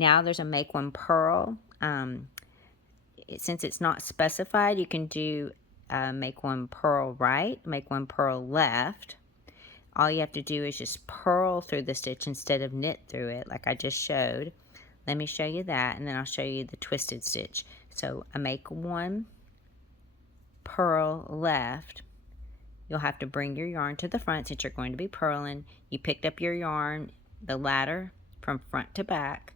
Now there's a make one purl. Since it's not specified, you can do make one purl right, make one purl left. All you have to do is just purl through the stitch instead of knit through it like I just showed. Let me show you that, and then I'll show you the twisted stitch. So I make one purl left. You'll have to bring your yarn to the front since you're going to be purling. You picked up your yarn, the ladder from front to back.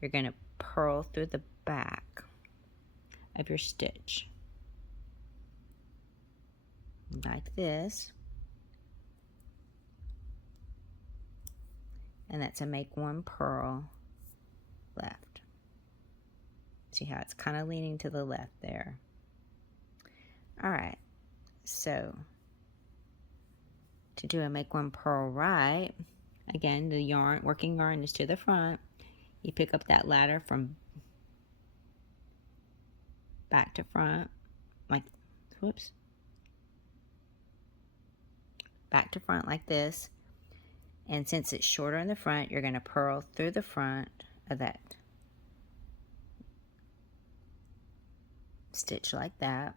You're going to purl through the back of your stitch like this, and that's a make one purl left. See how it's kind of leaning to the left there. Alright, so to do a make one purl right, again, the yarn, working yarn is to the front. You pick up that ladder from back to front, like, whoops, back to front like this. And since it's shorter in the front, you're going to purl through the front of that stitch like that,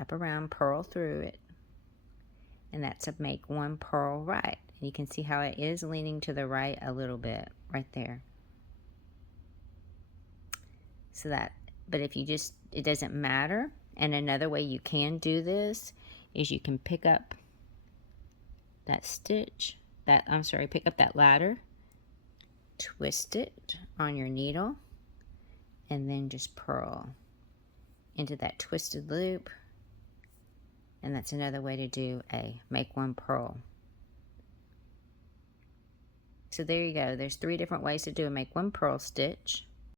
up around, purl through it, and that's a make one purl right. And you can see how it is leaning to the right a little bit right there. So that, but if you just, it doesn't matter. And another way you can do this is you can pick up that stitch, pick up that ladder, twist it on your needle, and then just purl into that twisted loop. And that's another way to do a make one purl. So there you go. There's 3 different ways to do a make one purl stitch.